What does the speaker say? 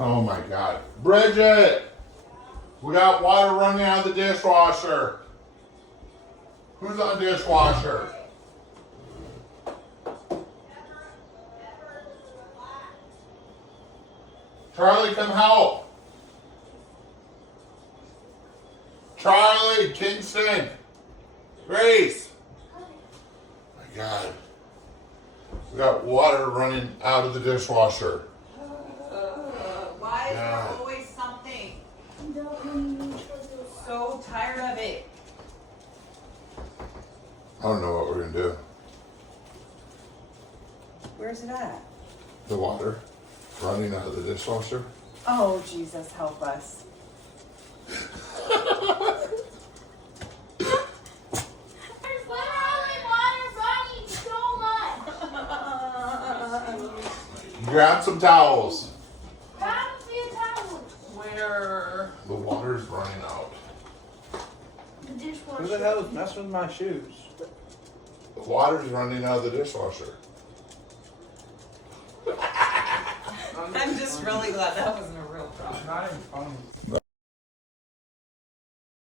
Oh my God. Bridget! We got water running out of the dishwasher. Who's on dishwasher? Charlie, come help. Charlie, Kingston, Grace. My God. We got water running out of the dishwasher. Why is Yeah. there always something? So tired of it. I don't know what we're gonna do. Where's it at? The water running out of the dishwasher. Oh, Jesus, help us. There's literally water running so much. Grab some towels. Grab me a towel. Where? The water's running out. The dishwasher. Who the hell is messing with my shoes? The water's running out of the dishwasher. I'm just really glad that wasn't a real problem. Not even funny. No,